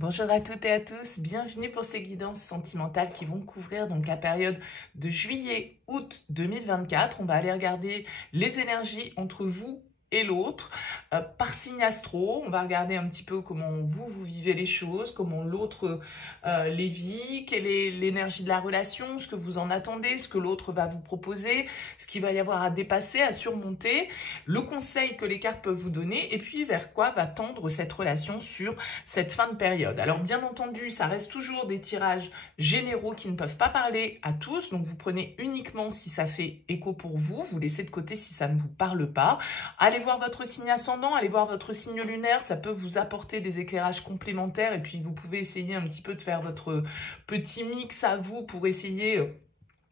Bonjour à toutes et à tous, bienvenue pour ces guidances sentimentales qui vont couvrir donc la période de juillet-août 2024. On va aller regarder les énergies entre vous et l'autre par signe astro. On va regarder un petit peu comment vous vivez les choses, comment l'autre les vit, quelle est l'énergie de la relation, ce que vous en attendez, ce que l'autre va vous proposer, ce qu'il va y avoir à dépasser, à surmonter, le conseil que les cartes peuvent vous donner et puis vers quoi va tendre cette relation sur cette fin de période. Alors bien entendu, ça reste toujours des tirages généraux qui ne peuvent pas parler à tous, donc vous prenez uniquement si ça fait écho pour vous, vous laissez de côté si ça ne vous parle pas. Allez voir votre signe ascendant, allez voir votre signe lunaire, ça peut vous apporter des éclairages complémentaires et puis vous pouvez essayer un petit peu de faire votre petit mix à vous pour essayer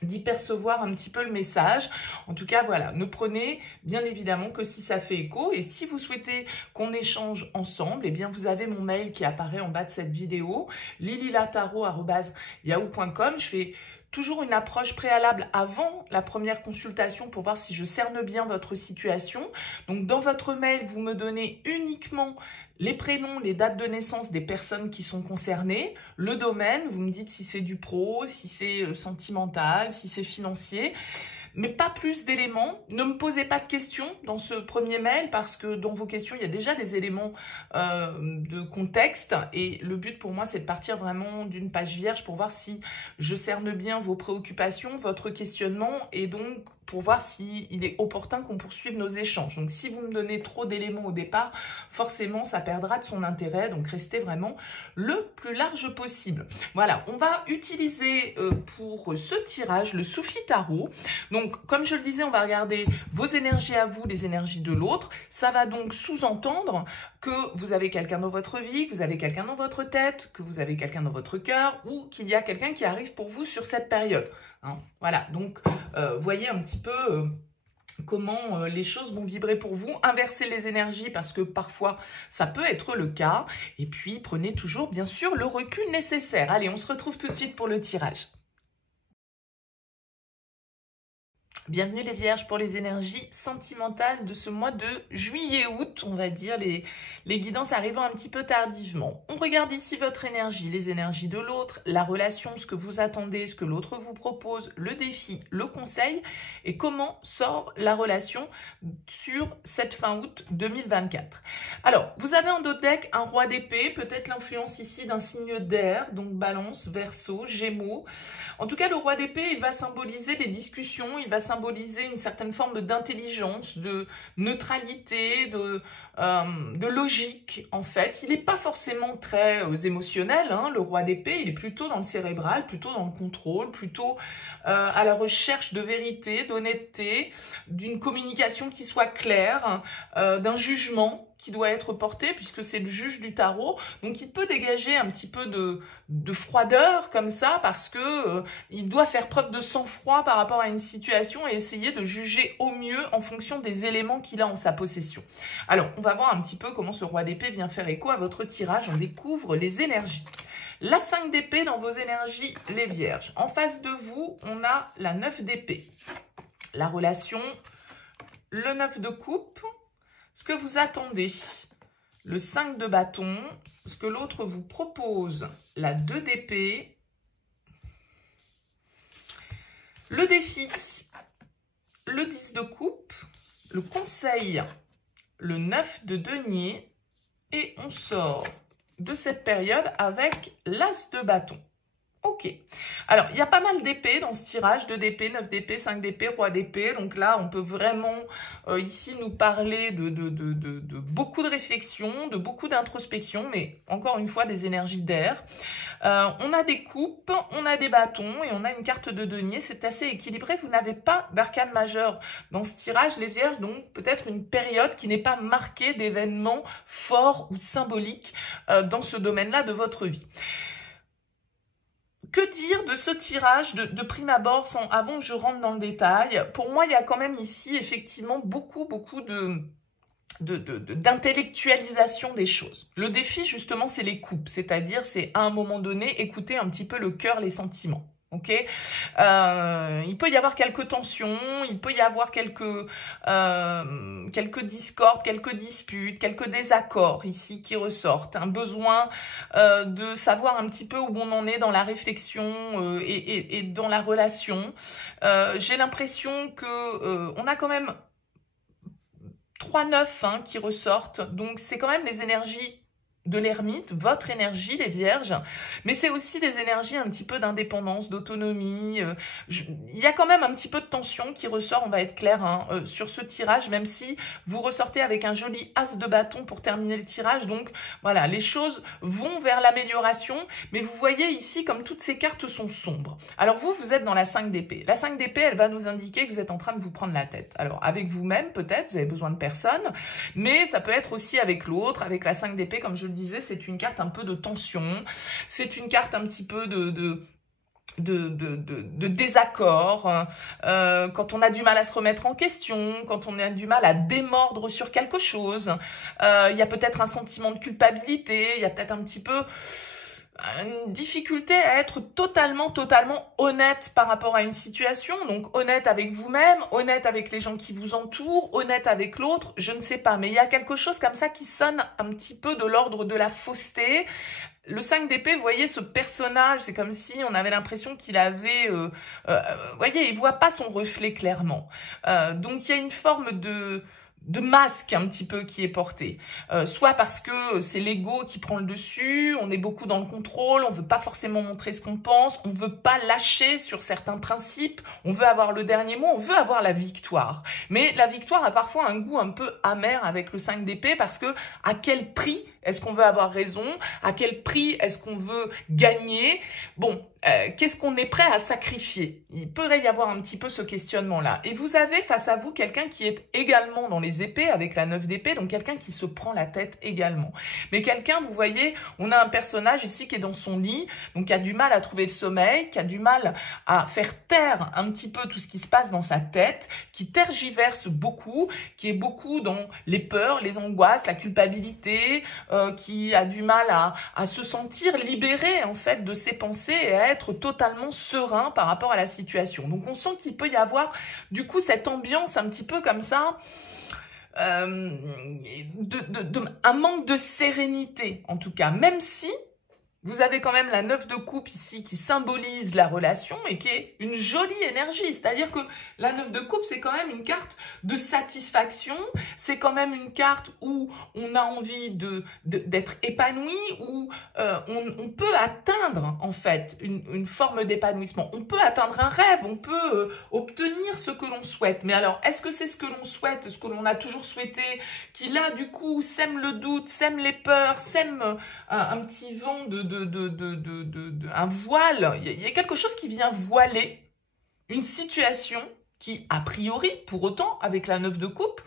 d'y percevoir un petit peu le message. En tout cas, voilà, ne prenez bien évidemment que si ça fait écho. Et si vous souhaitez qu'on échange ensemble, eh bien, vous avez mon mail qui apparaît en bas de cette vidéo, lililataro@yahoo.com. Je fais toujours une approche préalable avant la première consultation pour voir si je cerne bien votre situation. Donc, dans votre mail, vous me donnez uniquement les prénoms, les dates de naissance des personnes qui sont concernées, le domaine, vous me dites si c'est du pro, si c'est sentimental, si c'est financier, mais pas plus d'éléments. Ne me posez pas de questions dans ce premier mail parce que dans vos questions, il y a déjà des éléments de contexte et le but pour moi, c'est de partir vraiment d'une page vierge pour voir si je cerne bien vos préoccupations, votre questionnement et donc pour voir s'il est opportun qu'on poursuive nos échanges. Donc, si vous me donnez trop d'éléments au départ, forcément, ça perdra de son intérêt. Donc, restez vraiment le plus large possible. Voilà, on va utiliser pour ce tirage le Soufi Tarot. Donc, comme je le disais, on va regarder vos énergies à vous, les énergies de l'autre. Ça va donc sous-entendre que vous avez quelqu'un dans votre vie, que vous avez quelqu'un dans votre tête, que vous avez quelqu'un dans votre cœur ou qu'il y a quelqu'un qui arrive pour vous sur cette période. Hein, voilà, donc voyez un petit peu comment les choses vont vibrer pour vous. Inversez les énergies parce que parfois ça peut être le cas. Et puis prenez toujours bien sûr le recul nécessaire. Allez, on se retrouve tout de suite pour le tirage. Bienvenue les vierges pour les énergies sentimentales de ce mois de juillet-août, on va dire, les guidances arrivant un petit peu tardivement. On regarde ici votre énergie, les énergies de l'autre, la relation, ce que vous attendez, ce que l'autre vous propose, le défi, le conseil et comment sort la relation sur cette fin août 2024. Alors, vous avez en dos de deck un roi d'épée, peut-être l'influence ici d'un signe d'air, donc balance, verseau, gémeaux. En tout cas, le roi d'épée, il va symboliser les discussions, il va symboliser une certaine forme d'intelligence, de neutralité, de logique, en fait. Il n'est pas forcément très émotionnel, hein, le roi d'épée, il est plutôt dans le cérébral, plutôt dans le contrôle, plutôt à la recherche de vérité, d'honnêteté, d'une communication qui soit claire, d'un jugement qui doit être porté puisque c'est le juge du tarot, donc il peut dégager un petit peu de froideur comme ça parce que il doit faire preuve de sang-froid par rapport à une situation et essayer de juger au mieux en fonction des éléments qu'il a en sa possession. Alors, on va voir un petit peu comment ce roi d'épée vient faire écho à votre tirage, on découvre les énergies. La 5 d'épée dans vos énergies, les vierges. En face de vous, on a la 9 d'épée. La relation, le 9 de coupe, ce que vous attendez, le 5 de bâton, ce que l'autre vous propose, la 2 d'épée, le défi, le 10 de coupe, le conseil, le 9 de denier, et on sort de cette période avec l'as de bâton. Ok. Alors, il y a pas mal d'épées dans ce tirage, 2 d'épée, 9 d'épée, 5 d'épée, roi d'épée. Donc là, on peut vraiment ici nous parler de beaucoup de réflexion, de beaucoup d'introspection, mais encore une fois, des énergies d'air. On a des coupes, on a des bâtons et on a une carte de denier. C'est assez équilibré. Vous n'avez pas d'arcane majeur dans ce tirage, les vierges. Donc, peut-être une période qui n'est pas marquée d'événements forts ou symboliques dans ce domaine-là de votre vie. Que dire de ce tirage de prime abord avant que je rentre dans le détail? Pour moi, il y a quand même ici effectivement beaucoup d'intellectualisation des choses. Le défi, justement, c'est les coupes, c'est-à-dire c'est à un moment donné écouter un petit peu le cœur, les sentiments. Ok, il peut y avoir quelques tensions, il peut y avoir quelques discordes, quelques disputes, quelques désaccords ici qui ressortent. Un besoin de savoir un petit peu où on en est dans la réflexion et dans la relation. J'ai l'impression que on a quand même 3-9 hein, qui ressortent, donc c'est quand même les énergies de l'ermite, votre énergie, les vierges, mais c'est aussi des énergies un petit peu d'indépendance, d'autonomie. Il y a quand même un petit peu de tension qui ressort, on va être clair, hein, sur ce tirage, même si vous ressortez avec un joli as de bâton pour terminer le tirage. Donc voilà, les choses vont vers l'amélioration, mais vous voyez ici comme toutes ces cartes sont sombres. Alors vous êtes dans la 5 d'épée. La 5 d'épée, elle va nous indiquer que vous êtes en train de vous prendre la tête. Alors avec vous-même peut-être, vous avez besoin de personne, mais ça peut être aussi avec l'autre, avec la 5 d'épée, comme je le disais, c'est une carte un peu de tension, c'est une carte un petit peu de désaccord, quand on a du mal à se remettre en question, quand on a du mal à démordre sur quelque chose, il y a peut-être un sentiment de culpabilité, il y a peut-être un petit peu une difficulté à être totalement honnête par rapport à une situation, donc honnête avec vous-même, honnête avec les gens qui vous entourent, honnête avec l'autre, je ne sais pas, mais il y a quelque chose comme ça qui sonne un petit peu de l'ordre de la fausseté. Le 5 d'épée, vous voyez, ce personnage, c'est comme si on avait l'impression qu'il avait... vous voyez, il voit pas son reflet clairement. Donc, il y a une forme de masque un petit peu qui est porté. Soit parce que c'est l'ego qui prend le dessus, on est beaucoup dans le contrôle, on veut pas forcément montrer ce qu'on pense, on veut pas lâcher sur certains principes, on veut avoir le dernier mot, on veut avoir la victoire. Mais la victoire a parfois un goût un peu amer avec le 5 d'épée parce que à quel prix est-ce qu'on veut avoir raison? À quel prix est-ce qu'on veut gagner? Bon, qu'est-ce qu'on est prêt à sacrifier? Il pourrait y avoir un petit peu ce questionnement-là. Et vous avez face à vous quelqu'un qui est également dans les épées, avec la 9 d'épée, donc quelqu'un qui se prend la tête également. Mais quelqu'un, vous voyez, on a un personnage ici qui est dans son lit, donc qui a du mal à trouver le sommeil, qui a du mal à faire taire un petit peu tout ce qui se passe dans sa tête, qui tergiverse beaucoup, qui est beaucoup dans les peurs, les angoisses, la culpabilité, qui a du mal à se sentir libéré en fait de ses pensées et à être totalement serein par rapport à la situation. Donc on sent qu'il peut y avoir du coup cette ambiance un petit peu comme ça, un manque de sérénité en tout cas, même si vous avez quand même la 9 de coupe ici qui symbolise la relation et qui est une jolie énergie. C'est-à-dire que la 9 de coupe, c'est quand même une carte de satisfaction. C'est quand même une carte où on a envie d'être épanoui, où on peut atteindre en fait une forme d'épanouissement. On peut atteindre un rêve, on peut obtenir ce que l'on souhaite. Mais alors, est-ce que c'est ce que l'on souhaite, ce que l'on a toujours souhaité, qui là, du coup, sème le doute, sème les peurs, sème un petit vent un voile, il y a quelque chose qui vient voiler une situation qui, a priori, pour autant, avec la 9 de coupe,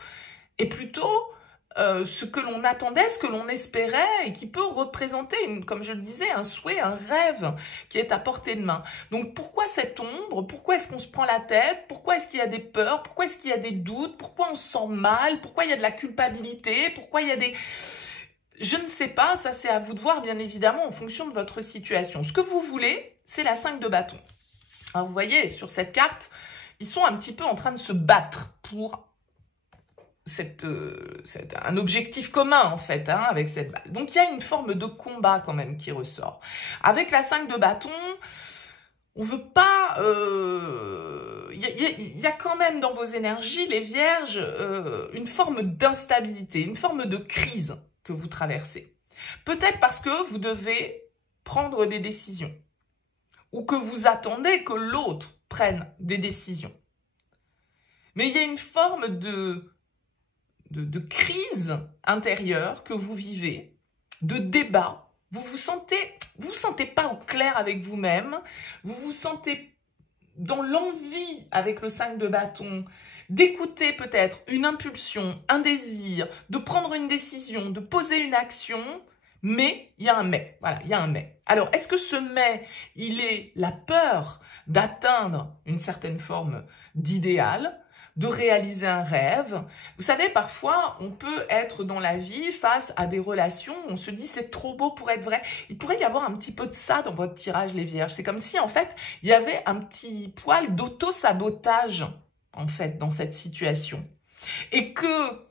est plutôt ce que l'on attendait, ce que l'on espérait et qui peut représenter, comme je le disais, un souhait, un rêve qui est à portée de main. Donc pourquoi cette ombre? Pourquoi est-ce qu'on se prend la tête? Pourquoi est-ce qu'il y a des peurs? Pourquoi est-ce qu'il y a des doutes? Pourquoi on se sent mal? Pourquoi il y a de la culpabilité? Pourquoi il y a des... Je ne sais pas, ça c'est à vous de voir bien évidemment en fonction de votre situation. Ce que vous voulez, c'est la 5 de bâton. Alors vous voyez, sur cette carte, ils sont un petit peu en train de se battre pour un objectif commun en fait, hein, avec cette balle. Donc il y a une forme de combat quand même qui ressort. Avec la 5 de bâton, on veut pas... Il y a quand même dans vos énergies, les vierges, une forme d'instabilité, une forme de crise que vous traversez. Peut-être parce que vous devez prendre des décisions ou que vous attendez que l'autre prenne des décisions. Mais il y a une forme de crise intérieure que vous vivez, de débat. Vous vous sentez pas au clair avec vous-même, vous vous sentez dans l'envie avec le 5 de bâton, d'écouter peut-être une impulsion, un désir, de prendre une décision, de poser une action, mais il y a un mais. Voilà, il y a un mais. Alors, est-ce que ce mais, il est la peur d'atteindre une certaine forme d'idéal? de réaliser un rêve. Vous savez, parfois, on peut être dans la vie face à des relations, on se dit c'est trop beau pour être vrai. Il pourrait y avoir un petit peu de ça dans votre tirage, les vierges. C'est comme si, en fait, il y avait un petit poil d'auto-sabotage, en fait, dans cette situation. Et que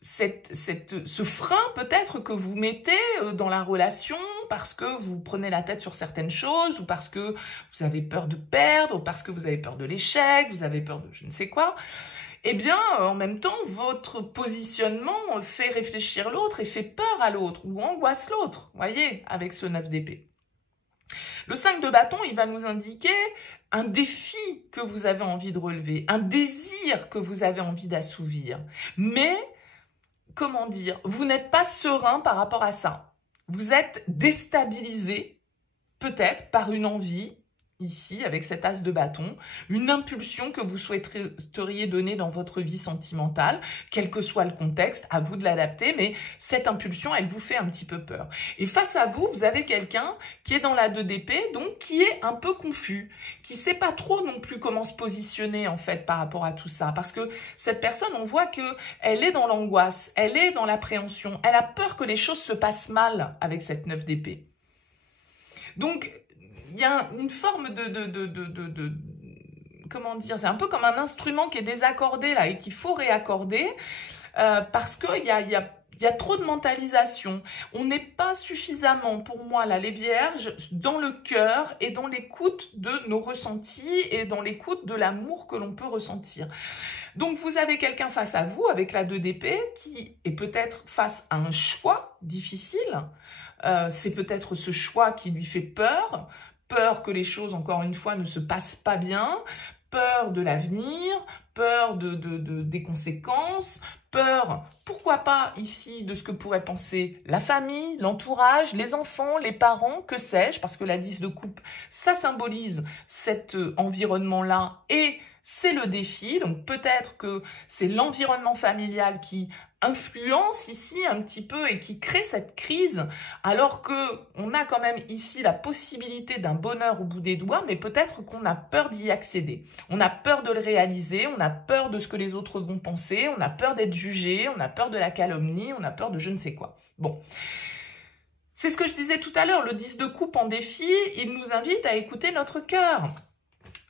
ce frein, peut-être, que vous mettez dans la relation parce que vous prenez la tête sur certaines choses ou parce que vous avez peur de perdre, ou parce que vous avez peur de l'échec, vous avez peur de je ne sais quoi, eh bien, en même temps, votre positionnement fait réfléchir l'autre et fait peur à l'autre ou angoisse l'autre, voyez, avec ce 9 d'épée. Le 5 de bâton, il va nous indiquer un défi que vous avez envie de relever, un désir que vous avez envie d'assouvir. Mais, comment dire, vous n'êtes pas serein par rapport à ça. Vous êtes déstabilisé, peut-être, par une envie, ici, avec cet as de bâton, une impulsion que vous souhaiteriez donner dans votre vie sentimentale, quel que soit le contexte, à vous de l'adapter, mais cette impulsion, elle vous fait un petit peu peur. Et face à vous, vous avez quelqu'un qui est dans la 2 d'épée, donc qui est un peu confus, qui sait pas trop non plus comment se positionner, en fait, par rapport à tout ça. Parce que cette personne, on voit que elle est dans l'angoisse, elle est dans l'appréhension, elle a peur que les choses se passent mal avec cette 9 d'épée. Donc, il y a une forme comment dire, c'est un peu comme un instrument qui est désaccordé là et qu'il faut réaccorder parce qu'il y a trop de mentalisation. On n'est pas suffisamment, pour moi, là, les vierges, dans le cœur et dans l'écoute de nos ressentis et dans l'écoute de l'amour que l'on peut ressentir. Donc, vous avez quelqu'un face à vous avec la 2 d'épée qui est peut-être face à un choix difficile. C'est peut-être ce choix qui lui fait peur que les choses, encore une fois, ne se passent pas bien, peur de l'avenir, peur des conséquences, peur, pourquoi pas ici, de ce que pourrait penser la famille, l'entourage, les enfants, les parents, que sais-je, parce que la 10 de coupe, ça symbolise cet environnement-là et c'est le défi, donc peut-être que c'est l'environnement familial qui influence ici un petit peu et qui crée cette crise, alors que on a quand même ici la possibilité d'un bonheur au bout des doigts, mais peut-être qu'on a peur d'y accéder. On a peur de le réaliser, on a peur de ce que les autres vont penser, on a peur d'être jugé, on a peur de la calomnie, on a peur de je ne sais quoi. Bon. C'est ce que je disais tout à l'heure, le 10 de coupe en défi, il nous invite à écouter notre cœur,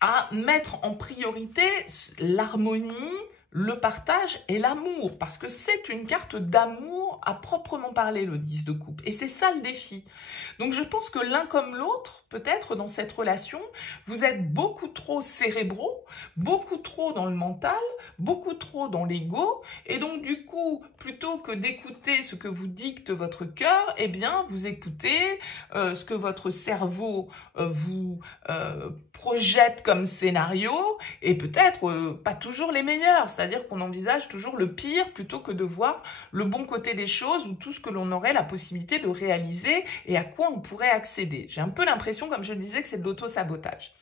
à mettre en priorité l'harmonie, le partage et l'amour, parce que c'est une carte d'amour à proprement parler, le 10 de coupe. Et c'est ça le défi. Donc je pense que l'un comme l'autre, peut-être dans cette relation, vous êtes beaucoup trop cérébraux, beaucoup trop dans le mental, beaucoup trop dans l'ego, et donc du coup, plutôt que d'écouter ce que vous dicte votre cœur, eh bien, vous écoutez ce que votre cerveau vous projette comme scénario, et peut-être pas toujours les meilleurs. C'est-à-dire qu'on envisage toujours le pire plutôt que de voir le bon côté des choses ou tout ce que l'on aurait la possibilité de réaliser et à quoi on pourrait accéder. J'ai un peu l'impression, comme je le disais, que c'est de l'auto-sabotage.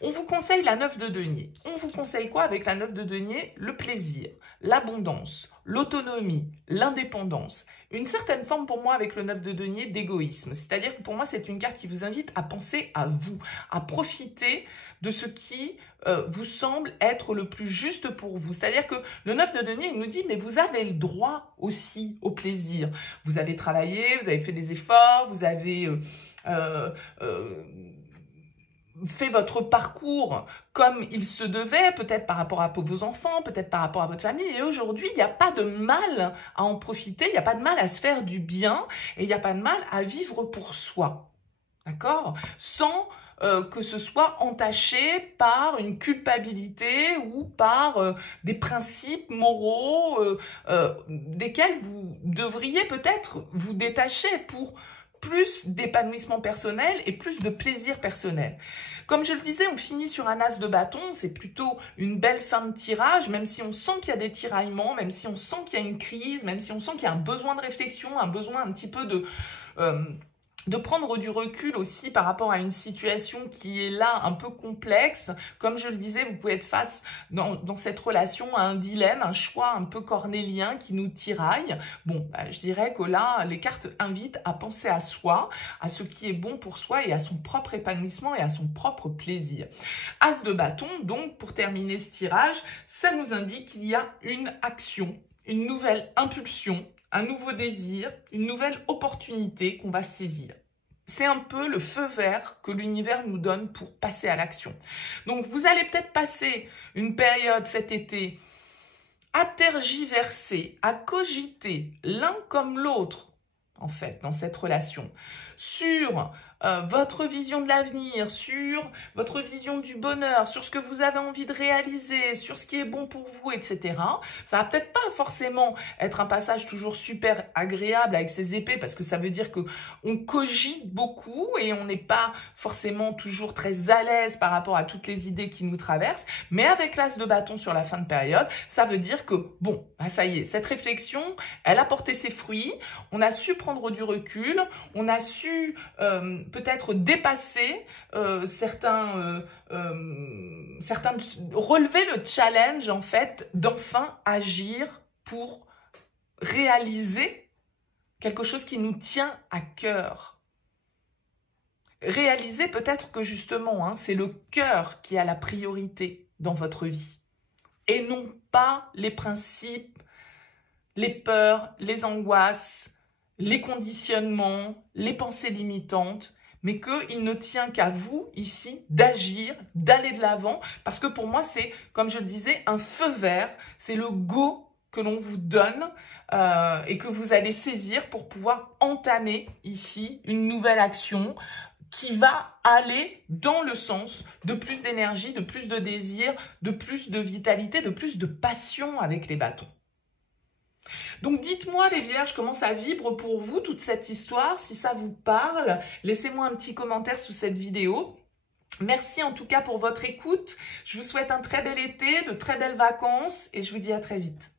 On vous conseille la 9 de denier. On vous conseille quoi avec la 9 de denier? Le plaisir, l'abondance, l'autonomie, l'indépendance. Une certaine forme pour moi avec le 9 de denier d'égoïsme. C'est-à-dire que pour moi, c'est une carte qui vous invite à penser à vous, à profiter de ce qui vous semble être le plus juste pour vous. C'est-à-dire que le 9 de denier, il nous dit, mais vous avez le droit aussi au plaisir. Vous avez travaillé, vous avez fait des efforts, vous avez fait votre parcours comme il se devait, peut-être par rapport à vos enfants, peut-être par rapport à votre famille. Et aujourd'hui, il n'y a pas de mal à en profiter, il n'y a pas de mal à se faire du bien et il n'y a pas de mal à vivre pour soi. D'accord? Sans que ce soit entaché par une culpabilité ou par des principes moraux desquels vous devriez peut-être vous détacher pour plus d'épanouissement personnel et plus de plaisir personnel. Comme je le disais, on finit sur un as de bâton, c'est plutôt une belle fin de tirage, même si on sent qu'il y a des tiraillements, même si on sent qu'il y a une crise, même si on sent qu'il y a un besoin de réflexion, un besoin un petit peu de prendre du recul aussi par rapport à une situation qui est là un peu complexe. Comme je le disais, vous pouvez être face dans cette relation à un dilemme, un choix un peu cornélien qui nous tiraille. Bon, je dirais que là, les cartes invitent à penser à soi, à ce qui est bon pour soi et à son propre épanouissement et à son propre plaisir. As de bâton, donc, pour terminer ce tirage, ça nous indique qu'il y a une action, une nouvelle impulsion, un nouveau désir, une nouvelle opportunité qu'on va saisir. C'est un peu le feu vert que l'univers nous donne pour passer à l'action. Donc, vous allez peut-être passer une période cet été à tergiverser, à cogiter l'un comme l'autre, en fait, dans cette relation, sur votre vision de l'avenir, sur votre vision du bonheur, sur ce que vous avez envie de réaliser, sur ce qui est bon pour vous, etc. Ça va peut-être pas forcément être un passage toujours super agréable avec ses épées, parce que ça veut dire que on cogite beaucoup et on n'est pas forcément toujours très à l'aise par rapport à toutes les idées qui nous traversent. Mais avec l'as de bâton sur la fin de période, ça veut dire que, bon, ça y est, cette réflexion, elle a porté ses fruits, on a su prendre du recul, on a su peut-être dépasser certains relever le challenge en fait d'enfin agir pour réaliser quelque chose qui nous tient à cœur. Réaliser peut-être que justement, c'est le cœur qui a la priorité dans votre vie et non pas les principes, les peurs, les angoisses, les conditionnements, les pensées limitantes, mais qu'il ne tient qu'à vous, ici, d'agir, d'aller de l'avant, parce que pour moi, c'est, comme je le disais, un feu vert, c'est le go que l'on vous donne et que vous allez saisir pour pouvoir entamer ici une nouvelle action qui va aller dans le sens de plus d'énergie, de plus de désir, de plus de vitalité, de plus de passion avec les bâtons. Donc dites-moi les vierges comment ça vibre pour vous toute cette histoire, si ça vous parle, laissez-moi un petit commentaire sous cette vidéo. Merci en tout cas pour votre écoute, je vous souhaite un très bel été, de très belles vacances et je vous dis à très vite.